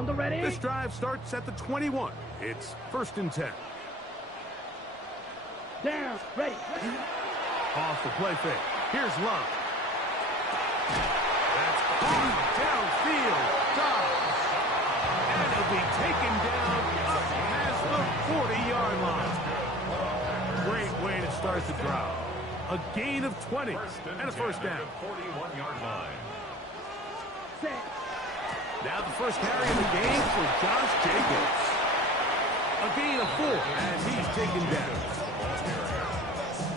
On the ready. This drive starts at the 21. It's 1st and 10. Down. Ready. Off the play fake. Here's Love. That's caught downfield. Dobbs. And it'll be taken down up past the 40-yard line. Great way to start the drive. A gain of 20 and a first down. 41-yard line. Now the first carry of the game for Josh Jacobs. A gain of 4 as he's taken down.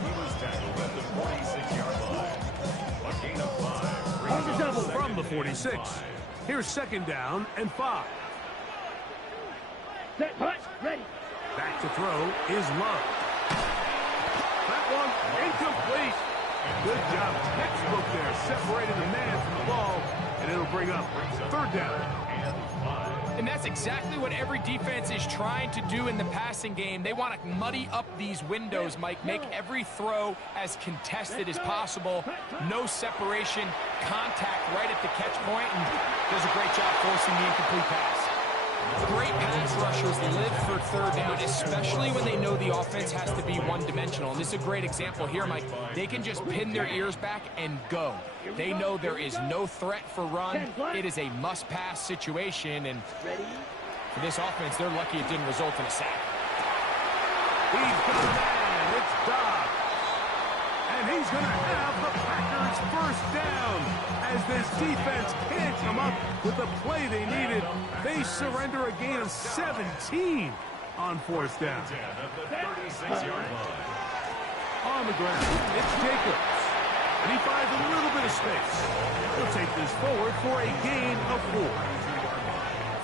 He was tackled at the 46-yard line. A gain of 5. On the double from the 46. Here's 2nd down and 5. Set. Hut. Ready. Back to throw is Love. That one incomplete. Good job. Textbook there, separating the man from the ball, and it'll bring up 3rd down. And that's exactly what every defense is trying to do in the passing game. They want to muddy up these windows, Mike, make every throw as contested as possible. No separation, contact right at the catch point, and does a great job forcing the incomplete pass. Great pass rushers live for 3rd down, especially when they know the offense has to be one-dimensional. And this is a great example here, Mike. They can just pin their ears back and go. They know there is no threat for run. It is a must-pass situation, and for this offense, they're lucky it didn't result in a sack. He's got a man. It's Dobbs. And he's going to have the Packers first down. As this defense can't come up with the play they needed, they surrender a gain of 17 on 4th down. On the ground, it's Jacobs. And he finds a little bit of space. He'll take this forward for a gain of 4.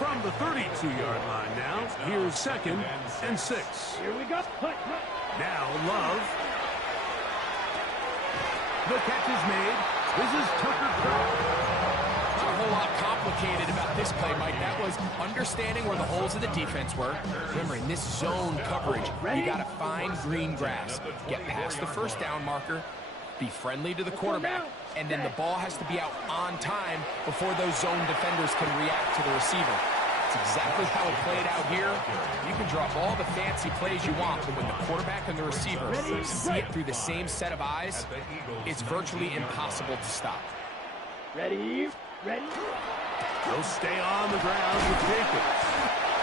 From the 32-yard line now, here's 2nd and 6. Here we go. Now Love. The catch is made. This is Tucker Kraft. Not a whole lot complicated about this play, Mike. That was understanding where the holes of the defense were. Remember, in this zone coverage, you got to find green grass, get past the 1st down marker, be friendly to the quarterback, and then the ball has to be out on time before those zone defenders can react to the receiver. It's exactly how it played out here. You can drop all the fancy plays you want, but when the quarterback and the receiver see it through the same set of eyes, it's virtually impossible to stop. Ready. Ready. He'll stay on the ground with Jacobs.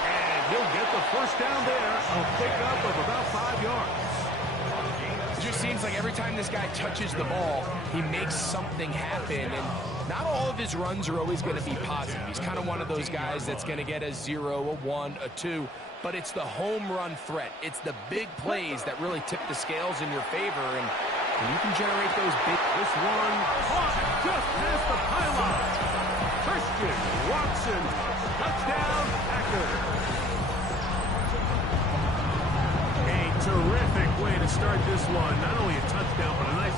And he'll get the first down there. A pickup of about 5 yards. It just seems like every time this guy touches the ball, he makes something happen, and not all of his runs are always going to be positive. He's kind of one of those guys that's going to get a 0, a 1, a 2, but it's the home run threat. It's the big plays that really tip the scales in your favor, and when you can generate those big... This one caught just past the pylon. Christian Watson, touchdown, Packers. Terrific way to start this one. Not only a touchdown, but a nice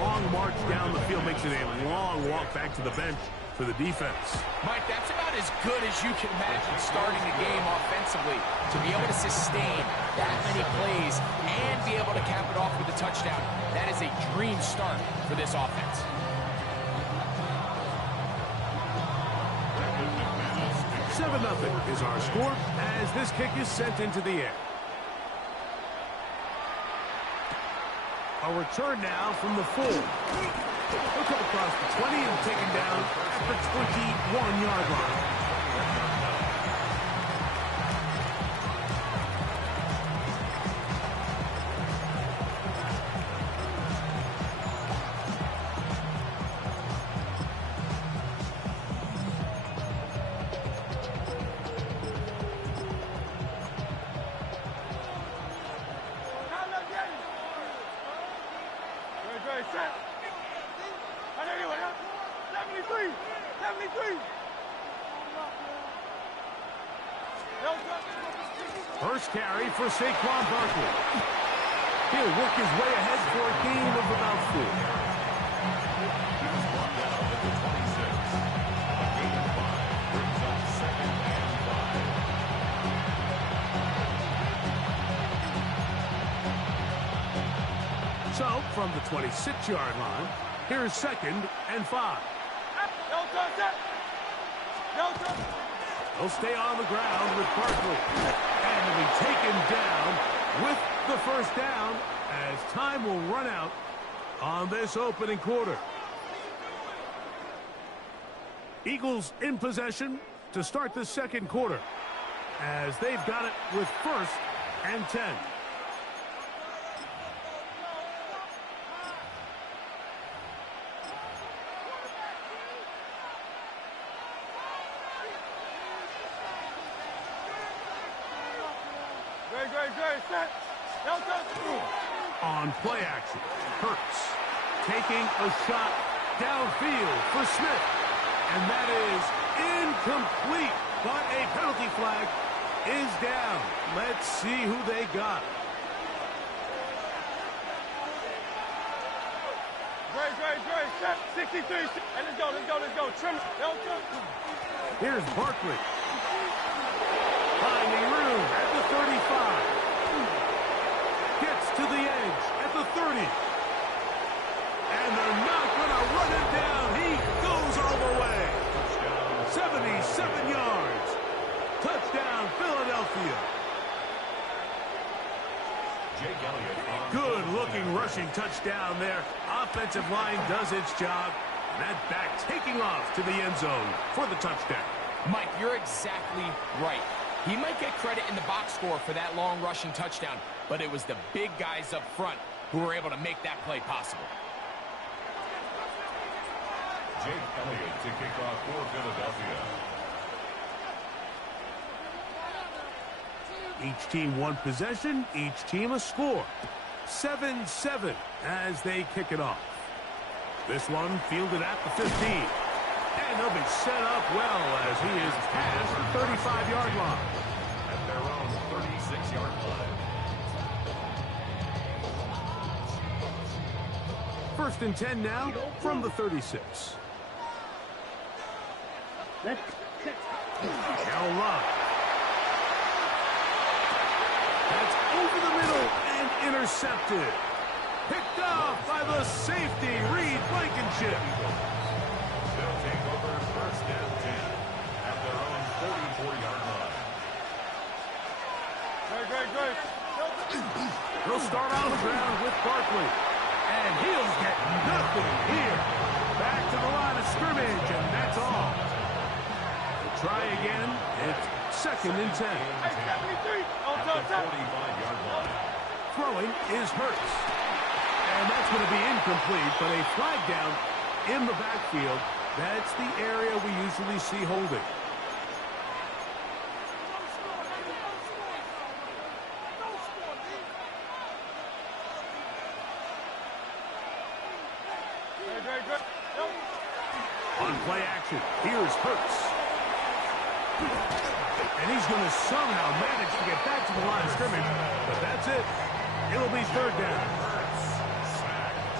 long march down the field. Makes it a long walk back to the bench for the defense. Mike, that's about as good as you can imagine starting a game offensively. To be able to sustain that many plays and be able to cap it off with a touchdown, that is a dream start for this offense. $7-0 is our score as this kick is sent into the air. A return now from the 4. He'll come across the 20 and taken down at the 21-yard line. First carry for Saquon Barkley. He'll work his way ahead for a gain of about 4. He was blocked out at the 26. A gain of 5 brings up 2nd and 5. So, from the 26-yard line, here's 2nd and 5. He'll stay on the ground with Barkley. And he'll be taken down with the first down as time will run out on this opening quarter. Eagles in possession to start the second quarter as they've got it with 1st and 10. On play action, Hurts taking a shot downfield for Smith. And that is incomplete, but a penalty flag is down. Let's see who they got. Great. 63. And let's go. Trim. Here's Barkley. Finding room at the 35. Gets to the edge at the 30. And they're not going to run him down. He goes all the way. 77 yards. Touchdown, Philadelphia. Jake Elliott on Good-looking rushing touchdown there. Offensive line does its job. And that back taking off to the end zone for the touchdown. Mike, you're exactly right. He might get credit in the box score for that long rushing touchdown, but it was the big guys up front who were able to make that play possible. Jake Elliott to kick off for Philadelphia. Each team one possession, each team a score. 7-7 as they kick it off. This one fielded at the 15. And they'll be set up well as he is past the 35-yard line. At their own 36-yard line. 1st and 10 now from the 36. Now Love. That's over the middle and intercepted. Picked off by the safety, Reed Blankenship. They'll take over 1st and 10 at their own 44-yard line. Great. He'll start on the ground with Barkley. And he'll get nothing here. Back to the line of scrimmage, and that's all. We'll try again. It's 2nd and 10. At their 45-yard line. Throwing is Hurts. And that's going to be incomplete, but a flag down in the backfield. That's the area we usually see holding. On play action, here's Hurts. And he's going to somehow manage to get back to the line of scrimmage, but that's it. It'll be 3rd down. Sacked.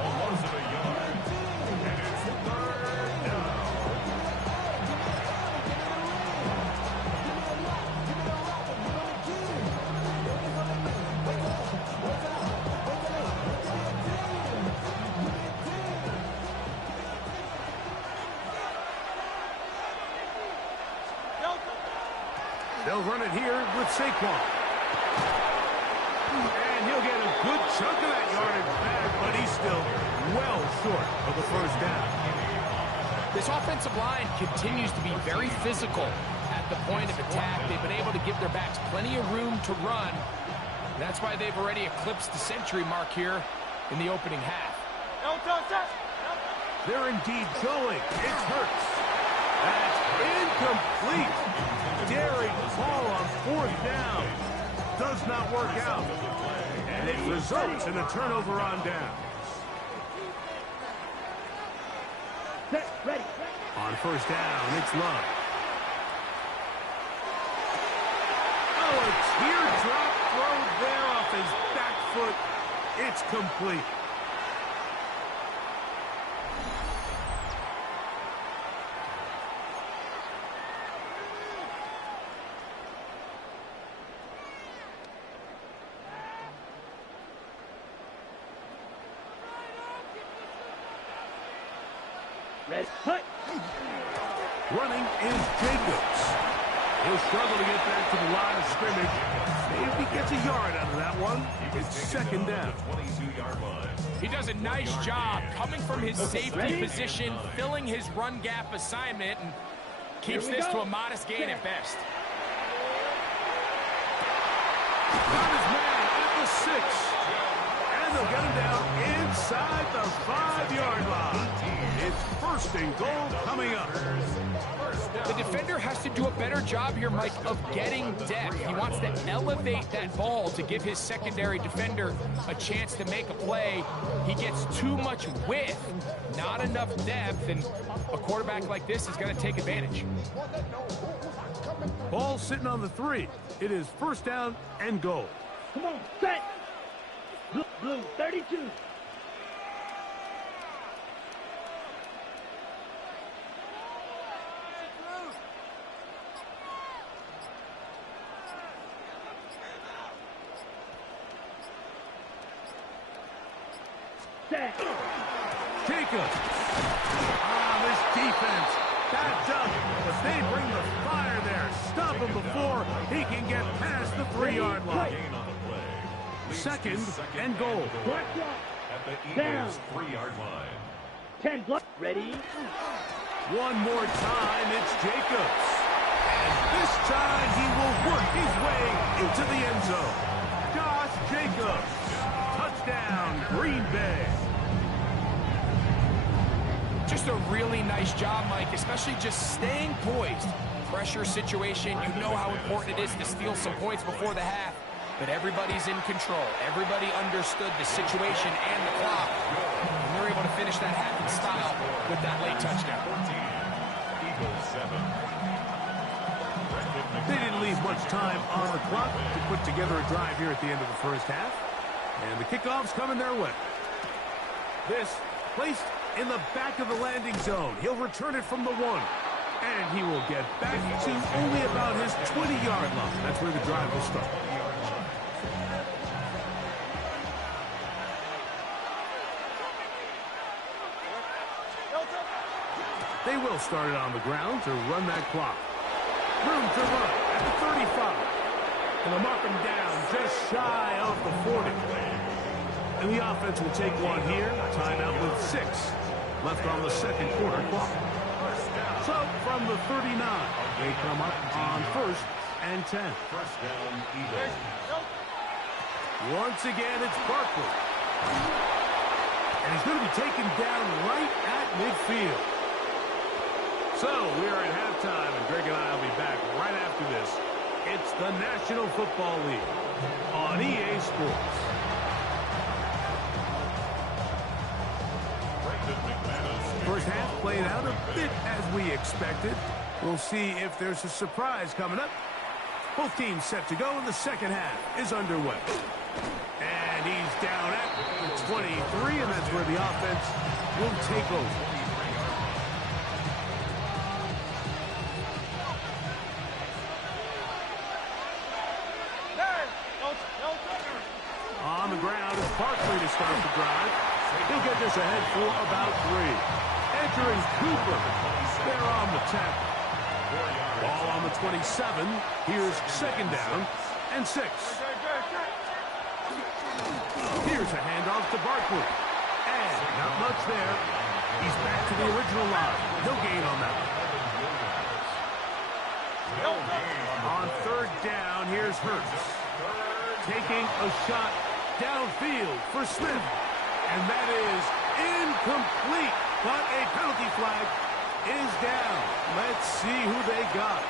Almost a yard. And it's 3rd down. They'll run it here with Saquon. And he'll get a good chunk of that yardage back, but he's still well short of the 1st down. This offensive line continues to be very physical at the point of attack. They've been able to give their backs plenty of room to run. That's why they've already eclipsed the century mark here in the opening half. They're indeed going. It hurts. That's incomplete. Daring ball on 4th down. Does not work out. And it results in a turnover on downs. Ready. On 1st down, it's Love. Oh, a teardrop throw there off his back foot. It's complete. Red. Hut. Running is Jacobs. He'll struggle to get back to the line of scrimmage. Maybe he gets a yard out of that one. It's second down. 22-yard line. He does a nice job coming from his safety position, filling his run gap assignment, and keeps this to a modest gain at best. Got his man at the 6. And they'll get him down inside the 5-yard line. It's first and goal coming up. The defender has to do a better job here, Mike, of getting depth. He wants to elevate that ball to give his secondary defender a chance to make a play. He gets too much width, not enough depth, and a quarterback like this is going to take advantage. Ball sitting on the 3. It is first down and goal. Come on, set. Blue, 32. Set. Jacobs. This defense backed up, but they bring the fire there. Stop him before he can get past the 3-yard line. Gain on the play. Second and goal. Block, block. At the Down. Eagles' 3-yard line. 10 block. Ready. One more time, it's Jacobs. And this time he will work his way into the end zone. Josh Jacobs. Touchdown, Green Bay. Just a really nice job, Mike, especially just staying poised. Pressure situation, you know how important it is to steal some points before the half. But everybody's in control. Everybody understood the situation and the clock. And they're able to finish that half in style with that late touchdown. 14. Eagles 7. They didn't leave much time on the clock to put together a drive here at the end of the first half. And the kickoff's coming their way. This placed in the back of the landing zone. He'll return it from the 1. And he will get back to only about his 20-yard line. That's where the drive will start. They will start it on the ground to run that clock. Room to run at the 35. And they'll mark him down just shy of the 40. And the offense will take one here. Timeout with 6 left on the second quarter clock. So from the 39, they come up on first and 10. First down, Eagles. Once again, it's Barkley. And he's going to be taken down right at midfield. So we are at halftime, and Greg and I will be back right after this. It's the National Football League on EA Sports. First half played out a bit as we expected. We'll see if there's a surprise coming up. Both teams set to go, and the second half is underway. And he's down at the 23, and that's where the offense will take over. On the ground is Barkley to start the drive. He'll get this ahead for about 3. Entering Cooper. They're on the tackle. Ball on the 27. Here's second down and 6. Here's a handoff to Barkley. And not much there. He's back to the original line. No gain on that one. On third down, here's Hurts. Taking a shot downfield for Smith. And that is incomplete. But a penalty flag is down. Let's see who they got.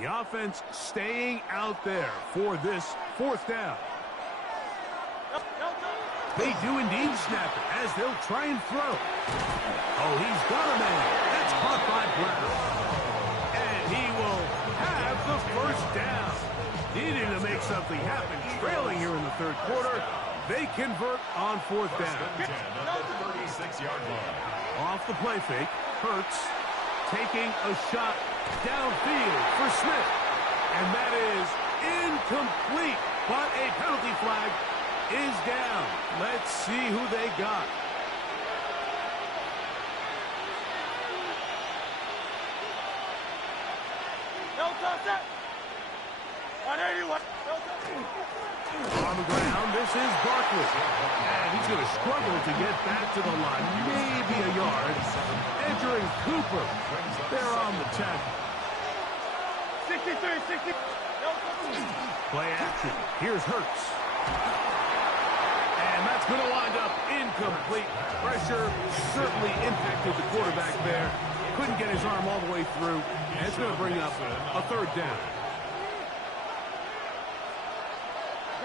The offense staying out there for this fourth down. They do indeed snap it as they'll try and throw. Oh, he's got a man. That's caught by Brown. And he will have the first down. Needing to make something happen, trailing here in the third quarter. They convert on fourth down. 36-yard line. Off the play fake, Hurts taking a shot downfield for Smith. And that is incomplete, but a penalty flag is down. Let's see who they got. No touch. 181. On the ground, this is Barkley. And he's going to struggle to get back to the line. Maybe a yard. Entering Cooper. They're on the 10. 63, 60. No touch. Play action. Here's Hurts. And that's going to wind up incomplete. Pressure certainly impacted the quarterback there. Couldn't get his arm all the way through. And it's going to bring up a third down.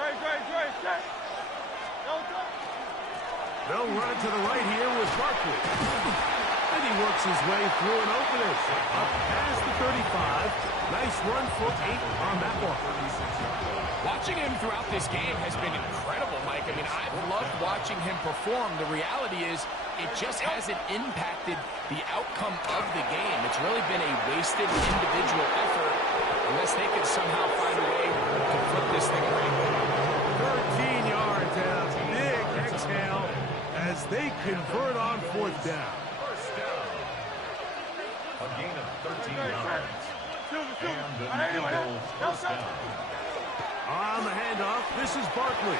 Dre, set. No touch. They'll run it to the right here with Barkley. And he works his way through an opener. Up past the 35. Nice run for 8 on that one. Watching him throughout this game has been incredible, Mike. I mean, I've loved watching him perform. The reality is it just hasn't impacted the outcome of the game. It's really been a wasted individual effort unless they could somehow find a way to flip this thing around. 13 yards and a big exhale as they convert on fourth down. First down. A gain of 13 yards. And the Eagles first down. On the handoff, this is Barkley.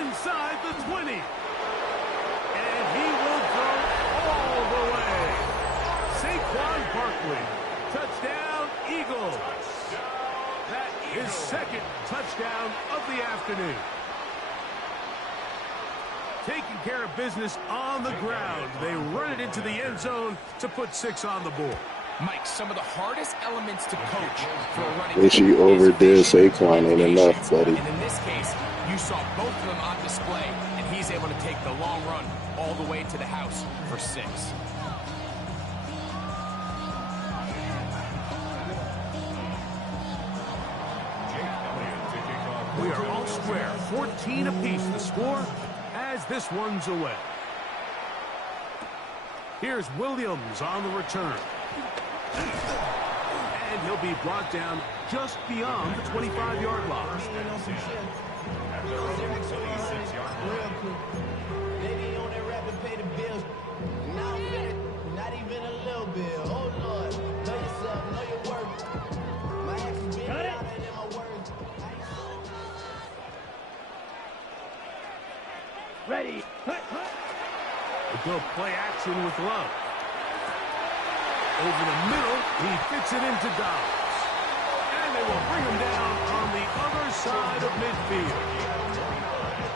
Inside the 20. And he will go all the way. Saquon Barkley. Touchdown, Eagles. That is second touchdown of the afternoon. Taking care of business on the ground. They run it into the end zone to put 6 on the board. Mike, some of the hardest elements to coach for a running Wish you overdid Saquon ain't enough, buddy. And in this case, you saw both of them on display, and he's able to take the long run all the way to the house for 6. We are all square, 14 apiece the score as this one's away. Here's Williams on the return. And he'll be brought down just beyond the 25-yard line. At their own 26-yard line. Maybe on that rapid pay the bills. Now I'm finished, not even a little bit. Oh Lord, know yourself, know your worth. My actions being louder than my words. Ready. They'll play action with Love. Over the middle, he fits it into Dobbs. And they will bring him down on the other side of midfield.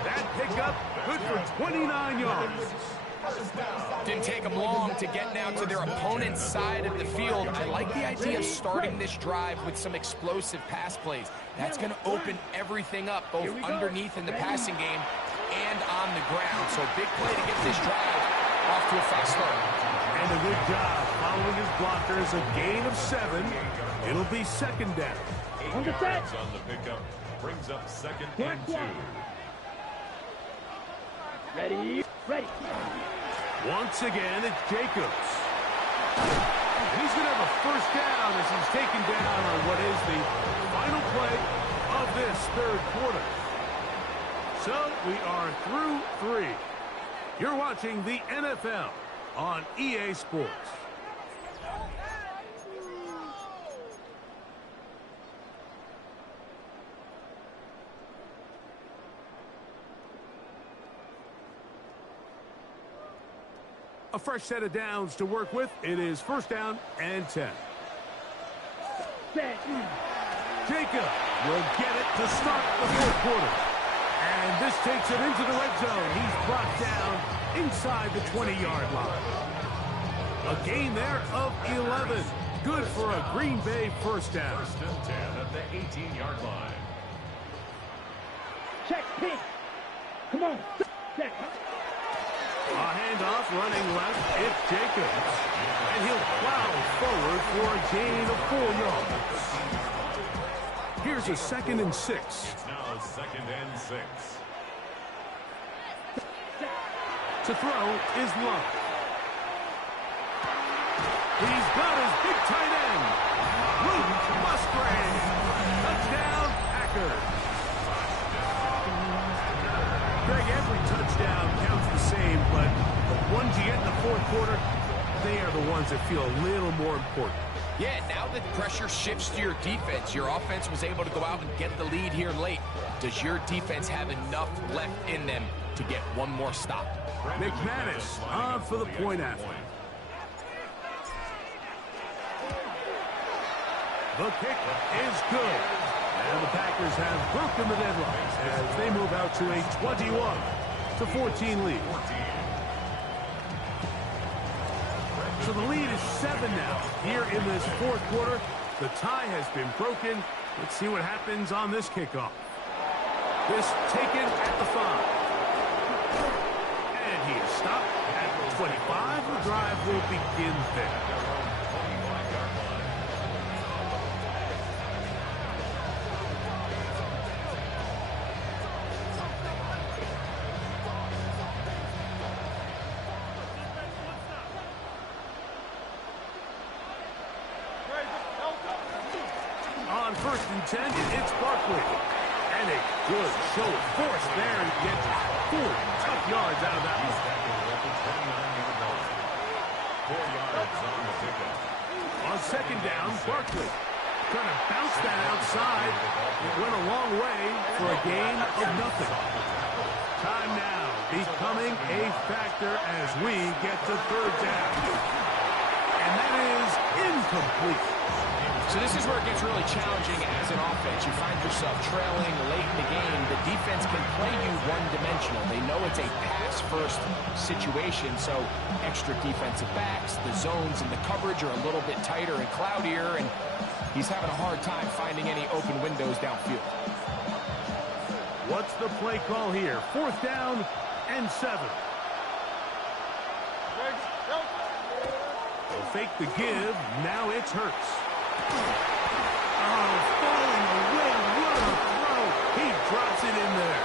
That pickup, good for 29 yards. Didn't take them long to get down to their opponent's side of the field. I like the idea of starting this drive with some explosive pass plays. That's going to open everything up, both underneath in the passing game and on the ground. So big play to get this drive off to a fast start. And a good job following his blockers. A gain of 7. It'll be second down. 8 yards on the pickup. Brings up second and 2. Ready. Once again, it's Jacobs. And he's going to have a first down as he's taken down on what is the final play of this third quarter. So we are through 3. You're watching the NFL on EA Sports. A fresh set of downs to work with. It is first down and 10. Jacob will get it to start the fourth quarter. And this takes it into the red zone. He's brought down inside the 20-yard line. A gain there of 11. Good for a Green Bay first down. First and 10 at the 18-yard line. Check, pin. Come on. Check. A handoff running left. It's Jacobs. And he'll plow forward for a gain of 4 yards. Here's a 2nd and 6. It's now 2nd and 6. To throw is Love. He's got his big tight end. Luke Musgrave. Touchdown, Packers. Greg, every touchdown counts the same, but the ones you get in the 4th quarter, they are the ones that feel a little more important. Yeah, now that pressure shifts to your defense, your offense was able to go out and get the lead here late. Does your defense have enough left in them to get one more stop? McManus on for the point after. The kick is good. And the Packers have broken the deadline as they move out to a 21-14 lead. So the lead is 7 now. Here in this 4th quarter, the tie has been broken. Let's see what happens on this kickoff. This taken at the 5. And he is stopped at the 25. The drive will begin there. On 1st and 10, it's Barkley. And a good show of force there to get 4 tough yards out of that one. 4 yards on the pickup. On 2nd down, Barkley trying to bounce that outside. It went a long way for a gain of nothing. Time now becoming a factor as we get to 3rd down. And that is incomplete. So this is where it gets really challenging as an offense. You find yourself trailing late in the game. The defense can play you one-dimensional. They know it's a pass-first situation, so extra defensive backs, the zones and the coverage are a little bit tighter and cloudier, and he's having a hard time finding any open windows downfield. What's the play call here? 4th down and 7. They'll fake the give. Now it's Hurts. Oh, falling away. What a throw. He drops it in there.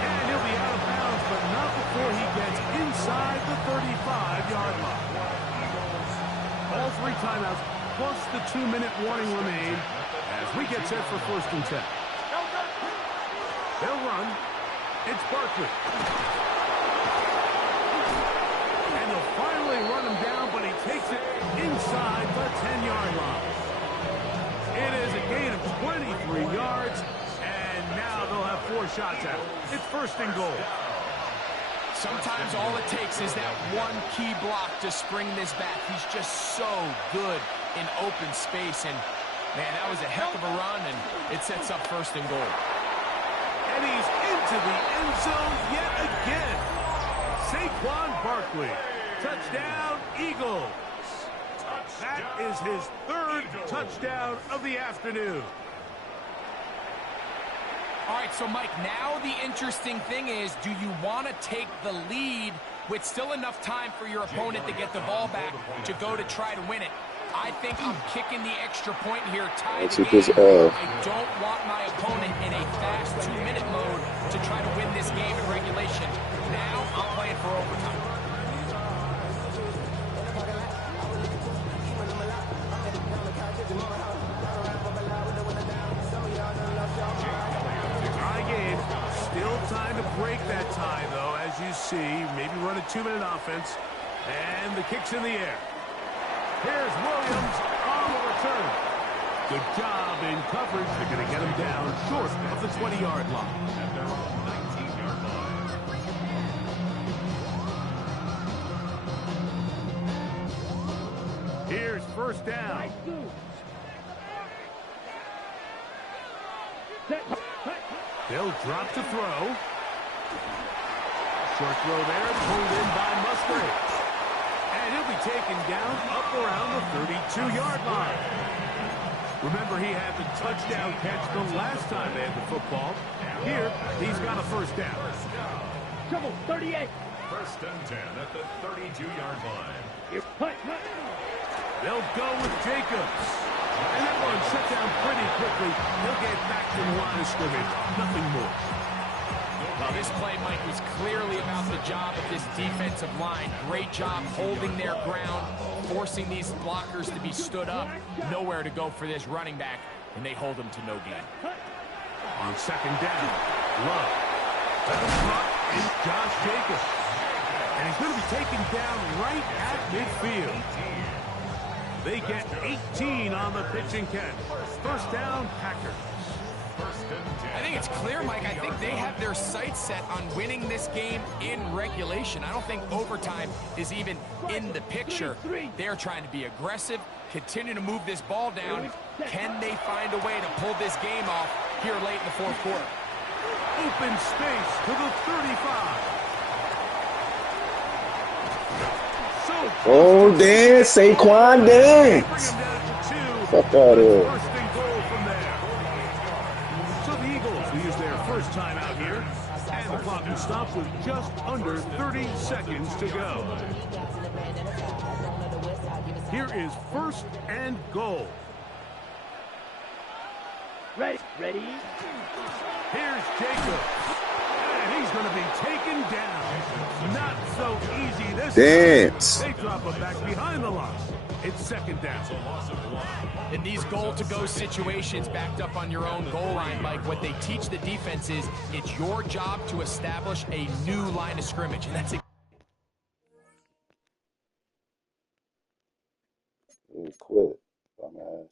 And he'll be out of bounds, but not before he gets inside the 35-yard line. All 3 timeouts, plus the 2-minute warning remain as we get set for 1st and 10. They'll run. It's Barkley. And they'll finally run him down, but he takes it inside the 10-yard line. It is a gain of 23 yards, and now they'll have 4 shots at it. It's 1st and goal. Sometimes all it takes is that one key block to spring this back. He's just so good in open space, and, man, that was a heck of a run, and it sets up 1st and goal. And he's into the end zone yet again. Saquon Barkley. Touchdown, Eagles. That is his 3rd touchdown of the afternoon. All right, so, Mike, now the interesting thing is, do you want to take the lead with still enough time for your opponent to get the ball back to go to try to win it? I think I'm kicking the extra point here, tied the game. I don't want my opponent in a fast 2-minute mode to try to win this game in regulation. Now I'm playing for overtime. Still time to break that tie, though, as you see. Maybe run a 2-minute offense. And the kick's in the air. Here's Williams on the return. Good job in coverage. They're going to get him down short of the 20-yard line. At their own 19-yard line. Here's 1st down. They'll drop to throw. Short throw there, pulled in by Musgrave. And he'll be taken down up around the 32-yard line. Remember, he had the touchdown catch the last time they had the football. Here, he's got a first down. Trouble, 38. First and 10 at the 32-yard line. Punt. They'll go with Jacobs. And that one shut down pretty quickly. He'll get back to the line of scrimmage. Nothing more. Well, this play, Mike, was clearly about the job of this defensive line. Great job holding their ground, forcing these blockers to be stood up. Nowhere to go for this running back, and they hold him to no gain. On second down, Love. Is Josh Jacobs. And he's going to be taken down right at midfield. They get 18 on the pitch and catch. First down, Packers. I think it's clear, Mike. I think they have their sights set on winning this game in regulation. I don't think overtime is even in the picture. They're trying to be aggressive, continue to move this ball down. Can they find a way to pull this game off here late in the fourth quarter? Open space to the 35. Oh, dance, Saquon, dance. Fuck out of here. First and goal from there. So the Eagles will use their first time out here, and the clock will stop with just under 30 seconds to go. Here is first and goal. Ready. Here's Jacobs. And he's going to be taken down. Not so easy this Dance. time. They drop him back behind the line. It's second down. In these goal-to-go situations backed up on your own goal line, Mike, what they teach the defense is it's your job to establish a new line of scrimmage. And that's Quit, dumbass.